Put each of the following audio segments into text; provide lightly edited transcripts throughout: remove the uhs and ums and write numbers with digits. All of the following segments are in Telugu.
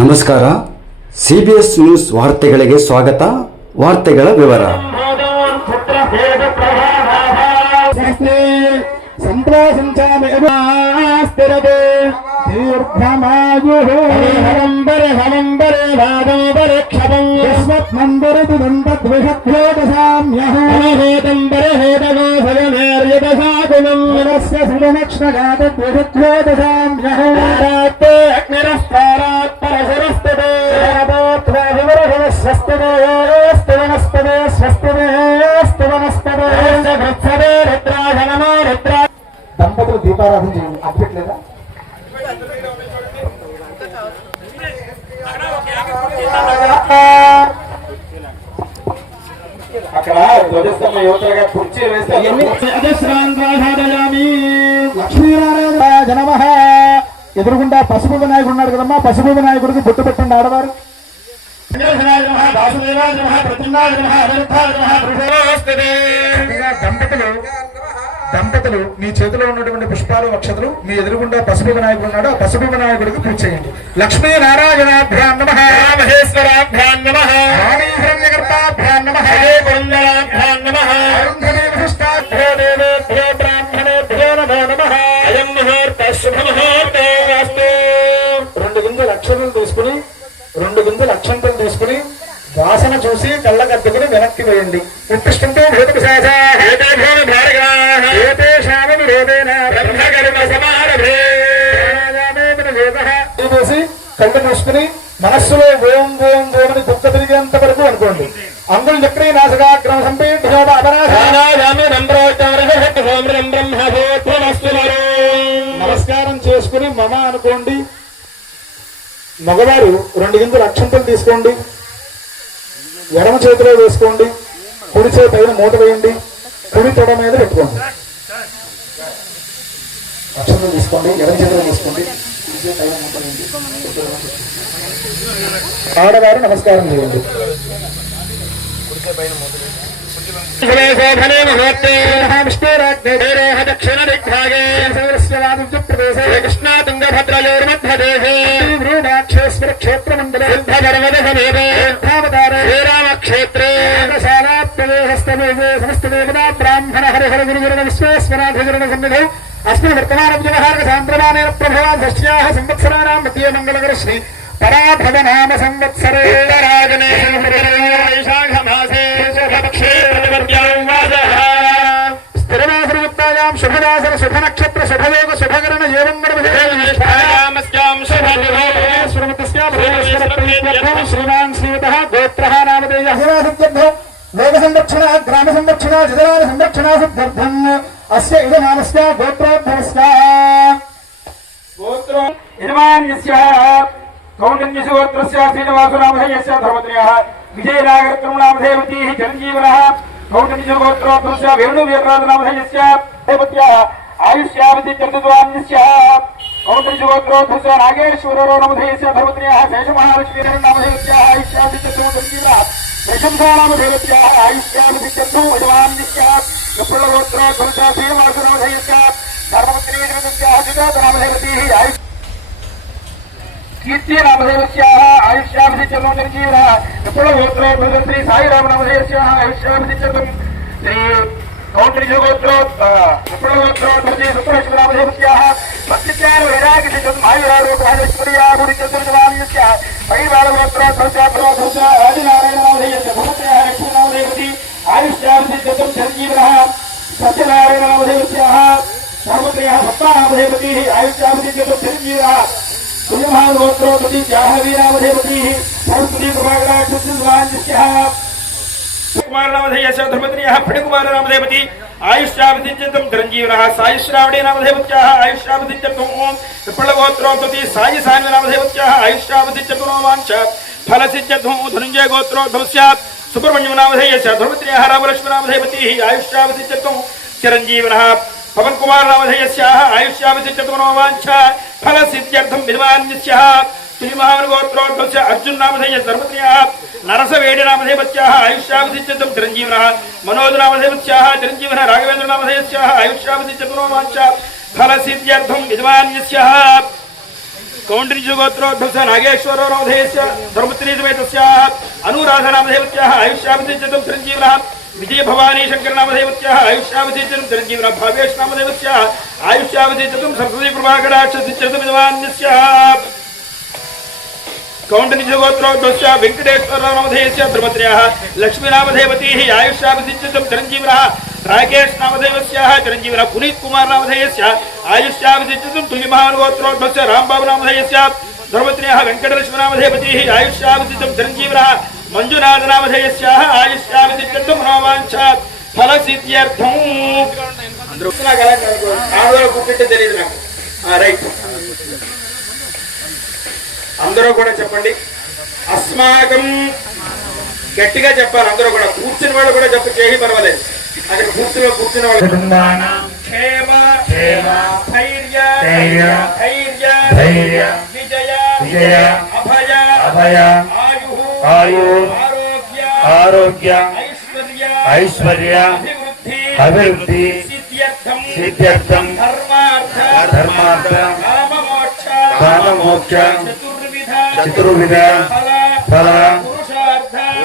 ನಮಸ್ಕಾರ. CBS ನ್ಯೂಸ್ ವಾರ್ತೆಗಳಿಗೆ ಸ್ವಾಗತ. ವಾರ್ತೆಗಳ ವಿವರ. దంపతులు దీపారాధన చేయండి. అప్పట్లేదా అక్కడ ధ్వజస్తంభ యువతగా కుర్చీ వేస్తే లక్ష్మీనారాయణ నమః. ఎదురుగుండా పసుపు వినాయకుడు ఉన్నాడు కదమ్మా, పసుపు వినాయకుడికి బొట్టు పెట్టండి ఆడవారు. దంపతులు మీ చేతిలో ఉన్నటువంటి పుష్పాలు అక్షతలు మీ ఎదురుగుండా పసుపు వినాయకుడు ఉన్నాడు, ఆ పసుపు వినాయకుడికి పూజ చేయండి. లక్ష్మీ నారాయణాభ్యాం నమః, మహేశ్వరాభ్యాం నమః, హిరణ్యగర్భాభ్యాం నమః, కుండలాభ్యాం నమః, అరుంధనేభ్యో దేవేభ్యో బ్రాహ్మణేభ్యో నమో నమః. అయం ముహూర్త శుభ ముహూర్తోస్తు. రెండు గింజలు అక్షంతలు తీసుకుని వాసన చూసి కళ్ళకద్దుకుని వెనక్కి వేయండి. ఉత్తిష్టంతో వేసి కళ్ళు మూసుకుని మనస్సులో ఓం ఓం ఓమని దుఃఖ తిరిగేంత వరకు అనుకోండి. అంగుళ్ చక్రీ నాశకాగ్రమ నమస్కారం చేసుకుని మమ అనుకోండి. మగవారు రెండు గింజలు అక్షంతలు తీసుకోండి, ఎడమ చేతిలో వేసుకోండి, కుడి చేతి పైన మూట వేయండి, కుడి తొడ మీద పెట్టుకోండి. అక్షంతలు తీసుకోండి, ఎడమ చేతిలో తీసుకోండి, కుడి చేతి పైన మూట వేయండి. ఆడవారు నమస్కారం చేయండి. దక్షిణ దిగ్భాగే కృష్ణా తుంగభద్రయోర్మధ్యదేశే శ్రీనాక్షేశ్వర క్షేత్ర మండలే శ్రీరామక్షేత్రే సమస్తదేవతా బ్రాహ్మణ హరిహర గురుగురుణ విశ్వేశ్వరాధిగురుణ సన్నిధౌ అస్మిన్ వర్తమాన వ్యవహార సాంద్రమానేన ప్రభావాన్ షష్ట్యాః సంవత్సరాణాం మధ్య మంగళకర శ్రీ పరాభవ నామ సంవత్సరే రాజనే వైశాఖమాసే శుభపక్షే ప్రతివర్త్యాం వాసః స్థిరవాసరయుక్తాయాం శుభదాసర శుభనక్షత్ర శుభయోగ శుభకరణ ఏవం గణపతిస్యాం శుభవిభోస్వరమతస్యాం శ్రీమాన్ శ్రీవతః గోత్రః నామధేయః లోక సంరక్షణ గ్రామ సంరక్షణ జలాల సంరక్షణ సిద్ధ్యర్థం అస్య ఇదనామస్య గోత్రోద్భవస్య గోత్రో యజమాన్యస్య కౌండిన్యస్య గోత్రస్య శ్రీనివాసనామధేయస్య ధర్మత్రయః విజయనాగరత్రమనామధేయవతీః చిరంజీవనః కౌండిన్యస్య గోత్రోద్భవస్య వేణువీరరాజనామధేయస్య దేవత్యాః ఆయుష్యావతి చతుర్ద్వాన్యస్య కౌండిన్యస్య గోత్రోద్భవస్య నాగేశ్వరో నామధేయస్య ధర్మత్రయః శేషమహాలక్ష్మీనామధేయస్య ఆయుష్యావతి చతుర్ద్వాన్యస్య యశంసానామధేయస్య ఆయుష్యావతి చతుర్ద్వాన్యస్య విప్రలగోత్రోద్భవస్య శ్రీనివాసనామధేయస్య ధర్మత్రయస్య సుజాతనామధేయవతీః ఆయుష్ కీర్తినామధేయస్యాః ఆయుష్యావతి చతుర్జీవనః విప్రలగోత్రోద్భవస్య శ్రీ సాయిరామనామధేయస్యాః ఆయుష్యావతి చతుర్ శ్రీ కౌండిన్యగోత్రోద్భవస్య సుప్రలక్ష్మీనామధేయస్యాః భక్తిజ్ఞాన వైరాగ్య చతుర్మాయురారోగ్యాశ్వర్యాభురి చతుర్జవాన్యస్య వైబాలగోత్రోద్భవస్య ప్రవోద్భవస్య ఆదినారాయణనామధేయస్య భూమత్రయః లక్ష్మీనామధేయవతి ఆయుష్యావతి చతుర్జీవనః సత్యనారాయణనామధేయస్యాః ధర్మత్రయః సప్తానామధేయవతీః ఆయుష్యావతి చతుర్జీవనః గోత్రోపతి జాహవీనామధేయవతీః సరస్వతీ ప్రభాకరాక్షుద్వాన్యస్య కుమారనామధేయస్య ధర్మత్రయః ఫణికుమారనామధేయవతి ఆయుష్యావతిత్యం చిరంజీవనః సాయిశ్రావణీనామధేయవత్యాః ఆయుష్యావతిత్యం ఓం విప్రలగోత్రోపతి సాయి సాన్వనామధేయవత్యాః ఆయుష్యావతిత్యం వాంఛ ఫలసిత్యం ధనుంజయ గోత్రోద్భవస్య సుబ్రహ్మణ్యనామధేయస్య ధర్మత్రయః రామలక్ష్మణనామధేయవతీః ఆయుష్యావతిత్యం చిరంజీవనః పవన్ కుమార్ నామధేయస్యాః ఆయుష్యావతిత్యం వాంఛ ఫలసిద్ధ్యర్థం విద్వాన్యస్య శ్రీమహానుగోత్రోద్భవస్య అర్జున్ నామధేయ ధర్మత్రయః నరసవేడి నామధేయవత్యాః ఆయుష్యావతిత్యం చిరంజీవనః మనోజ్ నామధేయవత్యాః చిరంజీవనః రాఘవేంద్ర నామధేయస్యాః ఆయుష్యావతిత్యం వాంఛ ఫలసిద్ధ్యర్థం విద్వాన్యస్య कौण्डिन्यगोत्रोद्भवस्य नागेश्वररोधेस्य धर्मत्रीसमेतस्याः अनुराधनामधेवत्याः आयुष्यावधिचतुं चिरञ्जीवनः विजय भवानी शङ्करनामधेवत्याः आयुष्यावधिचतुं चिरञ्जीवनः भावेशनामधेवस्याः आयुष्यावधिचतुं सरस्वती प्रभाकराक्षसिचतुमिदवान्यस्याः कौण्डिन्यगोत्रोद्भवस्य वेङ्कटेश्वरनामधेयस्य धर्मत्र्याः लक्ष्मीनामधेवतीः आयुष्यावधिचतुं चिरञ्जीवनः राकेश नामधेयस्याः चिरञ्जीवनः पुनीत कुमार नामधेयस्य आयुष्यावधिचतुं तुल्यमहानुगोत्रोद्भवस्य रामबाबु नामधेयस्य धर्मत्र्याः वेङ्कटलक्ष्मी नामधेवतीः आयुष्यावधिचतुं चिरञ्जीवनः मंजुनाथ नामधेयस्याः आयुष्यावधिचतुं मनोवाञ्छा फलसिद्ध्यर्थं అందరూ కూర్చుంటే తెలియదు నాకు రైట్ అందరూ కూడా చెప్పండి అస్మాకం గట్టిగా చెప్పాలి అందరూ కూడా కూర్చుని వాళ్ళు కూడా చెప్పు చేయి పర్వాలేదు అక్కడ కూర్చున్న వాళ్ళు క్షేమ ధైర్య విజయ అభయ ఆయు ఆరోగ్య ఐశ్వర్య అభివృద్ధి సిద్ధ్యర్థం ధర్మార్థ కామమోక్ష చతుర్విధ ఫల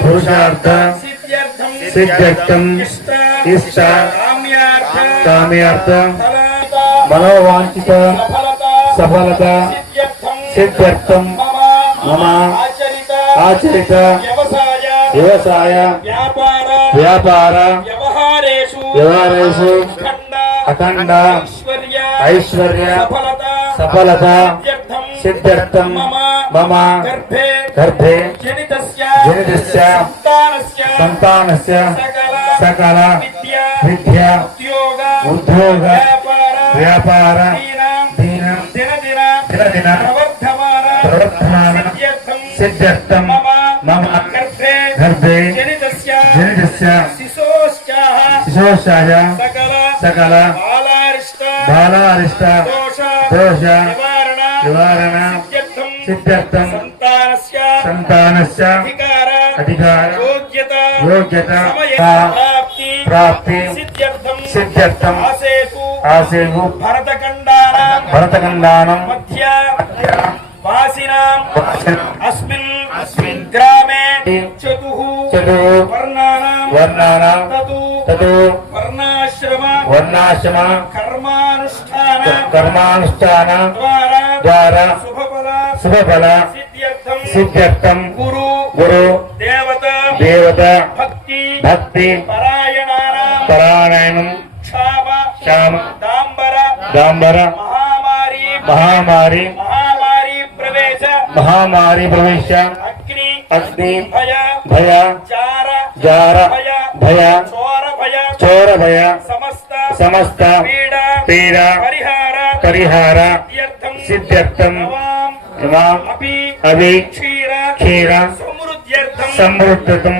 పురుషార్థ సిద్ధ్యర్థం ఇష్ట కామ్యార్థ మనోవాంఛిత సఫలత సిద్ధ్యర్థం మమ ఆచరిత వ్యవసాయ వ్యాపార వ్యవహారేషు అఖండ ఐశ్వర్య సఫలత సిద్ధ్యర్థం మమ గర్భే జనితస్య సంతానస్య సకల విద్యా ఉద్యోగ వ్యాపార దినదిన ప్రవర్ధమాన సిద్ధ్యర్థం మమ గర్భే జనితస్య శిశోశ్చాయ సకల బాలారిష్ట దోష నివారణ సిద్ధ్యర్థం సంతానస్య అధికార యోగ్యత ప్రాప్తి సిద్ధ్యర్థం ఆసేతు భరతఖండానం अस्मिन् ग्रामे चतुः वर्णानां ततो वर्णाश्रम कर्मानुष्ठान द्वारा शुभफल सिद्ध्यर्थं गुरु देवता भक्ति परायणं क्षाम दाम्बर महामारी प्रवेश अग्नि भय जार भय चोर भय समस्त पीड़ा परिहार सिद्ध्यर्थं अभि क्षीर समृद्धं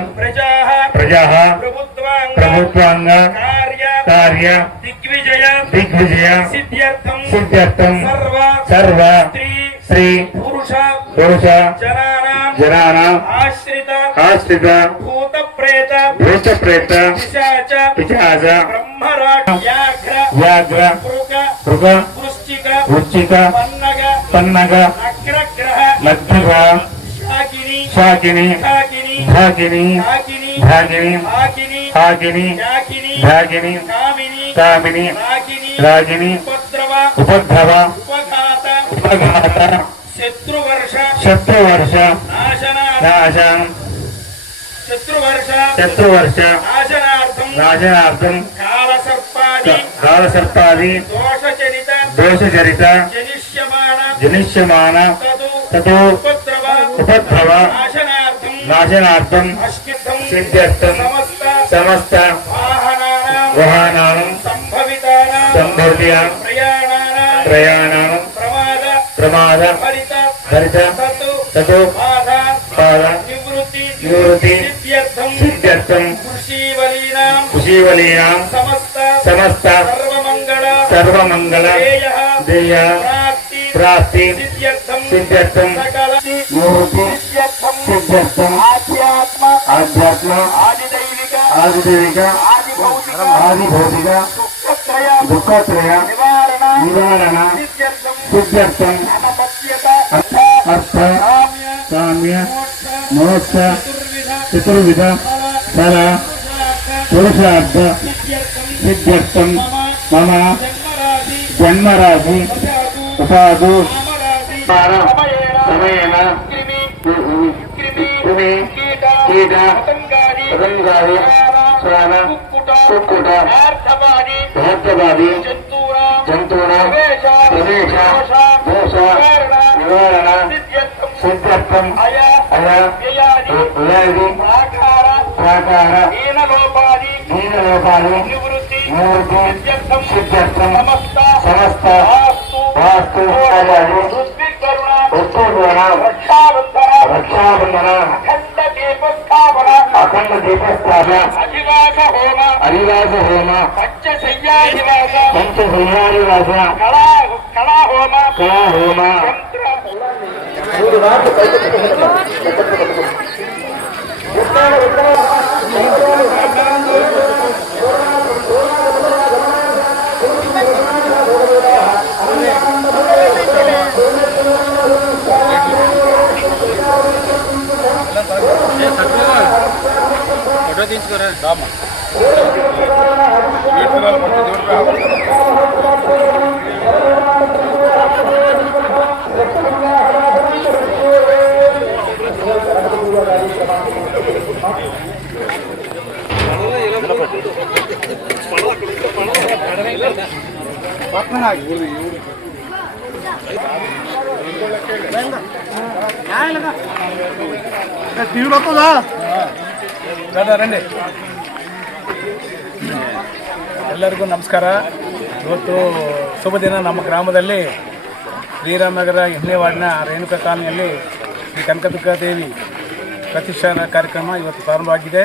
प्रजा प्रभुत्वांग कार्य दिग्विजय सिद्ध्यर्थं सर्व श्री पुरुष जनानां आश्रित भूत प्रेत पिशाच व्याघ्र मृग वृश्चिक पन्नग मध्यग्रह शाकिनी भागिनी भागिनी कामिनी रागिनी उपद्रव उपघात शत्रुवर्ष नाशनार्थं कालसर्पादि दोषचरित जनिष्यमान ततो उपद्रव नाशनार्थं सिद्ध्यर्थं समस्त वाहनानां संभवितानां प्रयाणानां प्रमाद हरित ततो पाद निवृत्ति सिद्ध्यर्थं कुशीवलीनां समस्त सर्वमंगल देय प्राप्ति सिद्ध्यर्थं निवृत्ति सिद्ध्यर्थं आध्यात्म आदिदैविक आदिभौतिक दुःखत्रय నివారణ సిద్ధ్యర్థం అర్థ కామ్య మోక్ష చతుర్విధ ఫల పురుషార్థ సిద్ధ్యర్థం మమ జన్మరాశి ఉపాధు సమయేన కృమి కీట పతంగాది శ్వాన కుక్కుట భార్గవాది జంతువుల ప్రవేశ దోష నివారణ సిద్ధ్యర్థం అయ వ్యయాది ప్రాకార దీనలోపాది నివృత్తి సిద్ధ్యర్థం సమస్త వాస్తు రక్షాబంధన అఖండ దీపస్థాపన అరివాస హోమ పంచశయ్యానివాస కళాహోమ ఫోటో తీసుకోరా ರಂಡಿ ಎಲ್ಲರಿಗೂ ನಮಸ್ಕಾರ. ಇವತ್ತು ಶುಭ ದಿನ. ನಮ್ಮ ಗ್ರಾಮದಲ್ಲಿ ಶ್ರೀರಾಮನಗರ ಎಣ್ಣೆವಾಡಿನ ರೇಣುಕಾ ಕಾಲನಿಯಲ್ಲಿ ಶ್ರೀ ಕನಕದುರ್ಗಾ ದೇವಿ ಪ್ರತಿಷ್ಠಾನ ಕಾರ್ಯಕ್ರಮ ಇವತ್ತು ಪ್ರಾರಂಭವಾಗಿದೆ.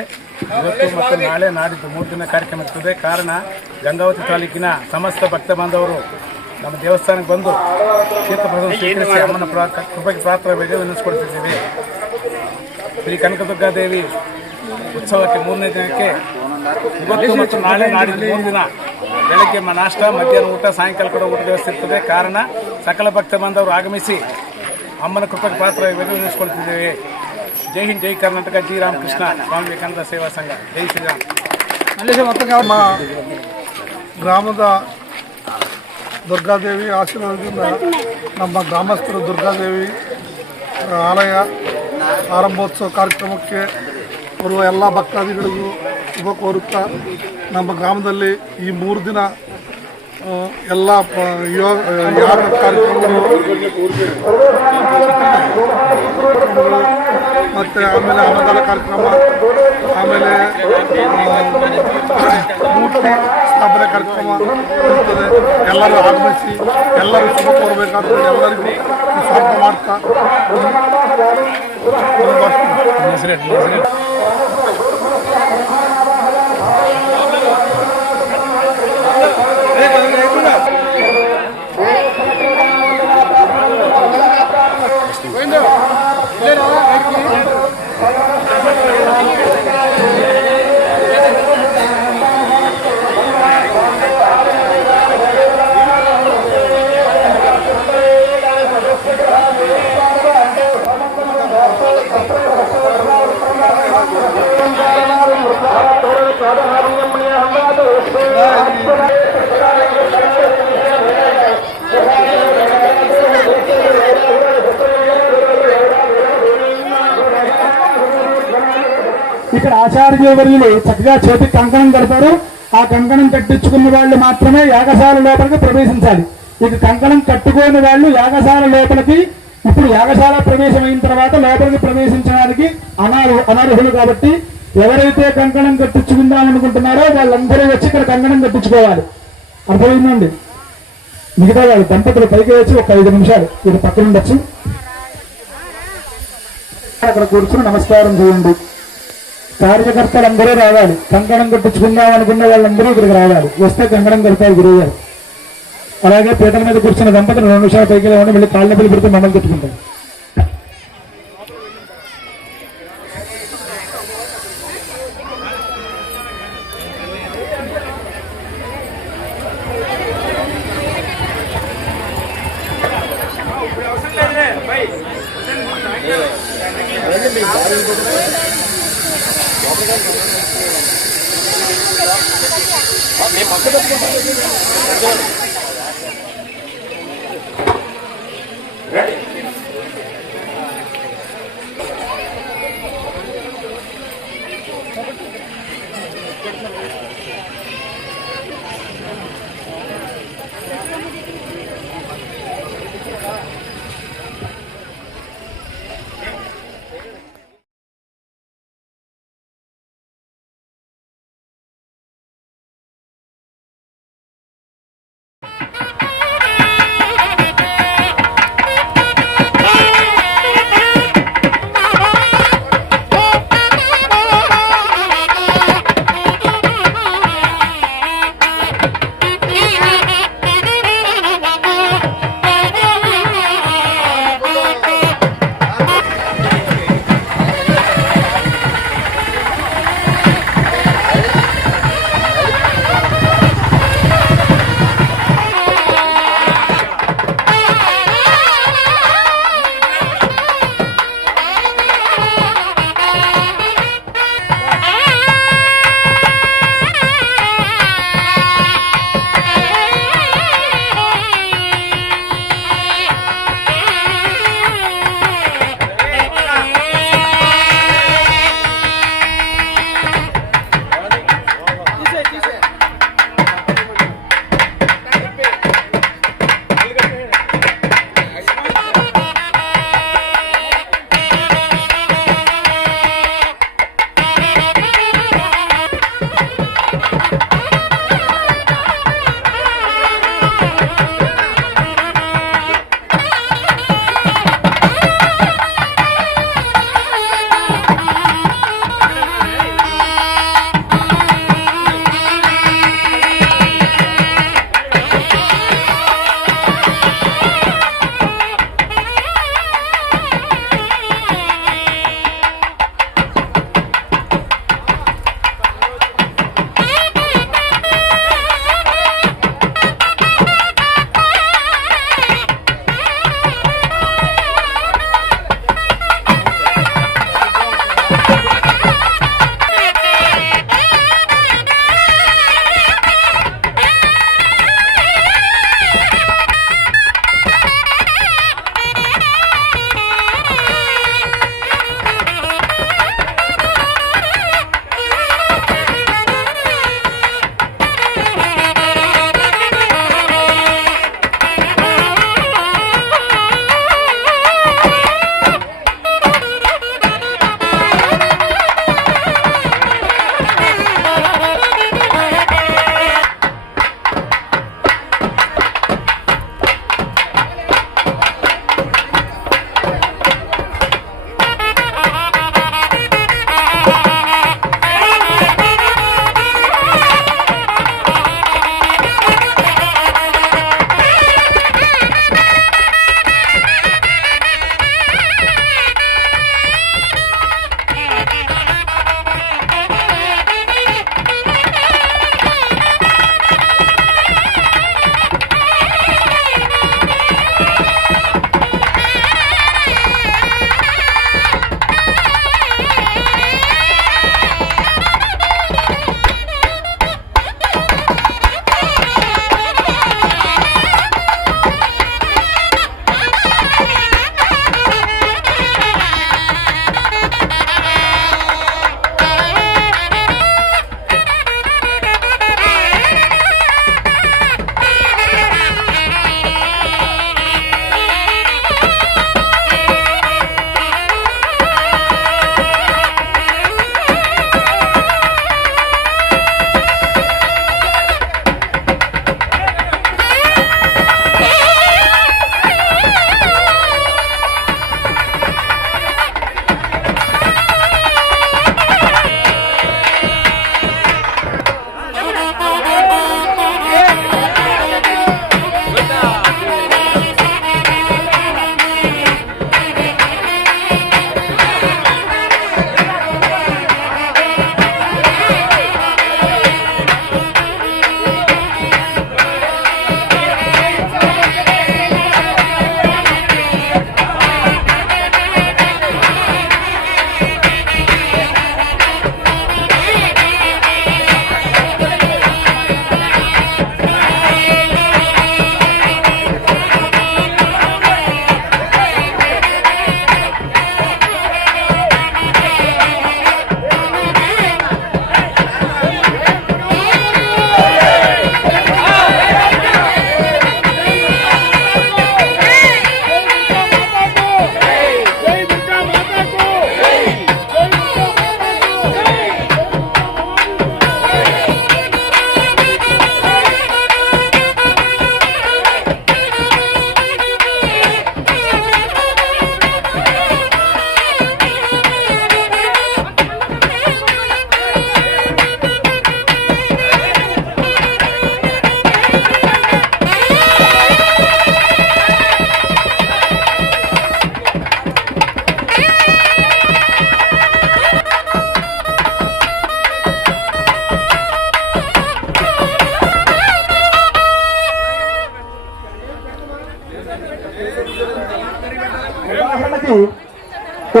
ಇವತ್ತು ಮತ್ತು ನಾಳೆ ನಾಡಿದ್ದು 3 ದಿನ ಕಾರ್ಯಕ್ರಮ ಇರ್ತದೆ. ಕಾರಣ ಗಂಗಾವತಿ ತಾಲೂಕಿನ ಸಮಸ್ತ ಭಕ್ತ ಬಾಂಧವರು ನಮ್ಮ ದೇವಸ್ಥಾನಕ್ಕೆ ಬಂದು ತೀರ್ಥಪ್ರಸಾದ ಸ್ವೀಕರಿಸಿ ಅಮ್ಮನ ಕೃಪೆಗೆ ಪಾತ್ರರಾಗಬೇಕು ವಿನಂತಿಸಿಕೊಳ್ತಿದ್ದೇವೆ. ಶ್ರೀ ಕನಕದುರ್ಗಾ ದೇವಿ ಉತ್ಸವಕ್ಕೆ 3ನೇ ದಿನಕ್ಕೆ ಇವತ್ತು ಮತ್ತು ನಾಳೆ ನಾಡಿದ್ದು 3 ದಿನ ಬೆಳಗ್ಗೆ ನಾಷ್ಟ, ಮಧ್ಯಾಹ್ನ ಊಟ, ಸಾಯಂಕಾಲ ಕೂಡ ಊಟ ವ್ಯವಸ್ಥೆ ಇರ್ತದೆ. ಕಾರಣ ಸಕಲ ಭಕ್ತ ಬಾಂಧವರು ಆಗಮಿಸಿ ಅಮ್ಮನ ಕೃಪೆಗೆ ಪಾತ್ರರಾಗಬೇಕು ವಿನಂತಿಸಿಕೊಳ್ತಿದ್ದೇವೆ. ಜೈ ಹಿಂದ್, ಜೈ ಕರ್ನಾಟಕ, ಜಿ ರಾಮಕೃಷ್ಣ ಸ್ವಾಮಿ ವಿವೇಕಾನಂದ ಸೇವಾ ಸಂಘ, ಜೈ ಶ್ರೀರಾಮ್. మా ಗ್ರಾಮದ ದುರ್ಗಾದೇವಿ ಆಶೀರ್ವಾದದಿಂದ ನಮ್ಮ ಗ್ರಾಮಸ್ಥರು ದುರ್ಗಾದೇವಿ ಆಲಯ ಆರಂಭೋತ್ಸವ ಕಾರ್ಯಕ್ರಮಕ್ಕೆ ಬರುವ ಎಲ್ಲ ಭಕ್ತಾದಿಗಳಿಗೂ ಶುಭ ಕೋರುತ್ತಾ, ನಮ್ಮ ಗ್ರಾಮದಲ್ಲಿ ಈ 3 ದಿನ ಎಲ್ಲ ಯಾವ ಕಾರ್ಯಕ್ರಮಗಳು ಮತ್ತು ಆಮೇಲೆ ಅನ್ನದಾನ ಕಾರ್ಯಕ್ರಮ, ಆಮೇಲೆ ಮೂರ್ತಿ ಸ್ಥಾಪನೆ ಕಾರ್ಯಕ್ರಮ ಇರ್ತದೆ. ಎಲ್ಲರೂ ಆಗಮಿಸಿ ಎಲ್ಲರೂ ಶುಭ ಕೋರಬೇಕಾದ್ರೆ ಎಲ್ಲರಿಗೂ ಸ್ವಾಗತ ಮಾಡ್ತಾ ఇక్కడ ఆచార్యవర్యులు చక్కగా చేతికి కంకణం కడతారు. ఆ కంకణం కట్టించుకున్న వాళ్ళు మాత్రమే యాగశాల లోపలికి ప్రవేశించాలి. ఇక కంకణం కట్టుకోని వాళ్ళు యాగశాల లోపలికి, ఇప్పుడు యాగశాల ప్రవేశం అయిన తర్వాత లోపలికి ప్రవేశించడానికి అనర్హులు. కాబట్టి ఎవరైతే కంకణం కట్టించుకుందాం అనుకుంటున్నారో వాళ్ళందరూ వచ్చి ఇక్కడ కంకణం కట్టించుకోవాలి. అర్థమైందండి? మిగతా వాళ్ళు దంపతులు పైకి వచ్చి ఒక 5 నిమిషాలు ఇది పక్కన ఉండొచ్చు. అక్కడ కూర్చుని నమస్కారం చేయండి. కార్యకర్తలందరూ రావాలి. కంకణం కట్టించుకుందాం అనుకున్న వాళ్ళందరూ ఇక్కడికి రావాలి. వస్తే కంకణం కడతారు గురువు గారు. అలాగే పీటల మీద కూర్చున్న దంపతులు 2 నిమిషాలు పైకి లేవండి. మళ్ళీ కాళ్ళ పిల్లలు పెడితే మమ్మల్ని కట్టుకుంటారు.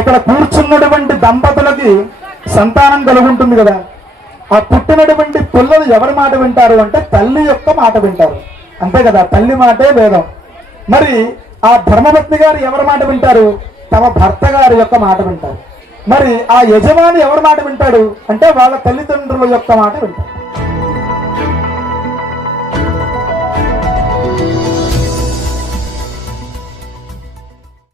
ఇక్కడ కూర్చున్నటువంటి దంపతులకి సంతానం కలుగుంటుంది కదా, ఆ పుట్టినటువంటి పిల్లలు ఎవరి మాట వింటారు అంటే తల్లి యొక్క మాట వింటారు, అంతే కదా, తల్లి మాటే వేదం. మరి ఆ ధర్మపత్ని గారు ఎవరి మాట వింటారు? తమ భర్త గారి యొక్క మాట వింటారు. మరి ఆ యజమాని ఎవరి మాట వింటాడు అంటే వాళ్ళ తల్లిదండ్రుల యొక్క మాట వింటాడు.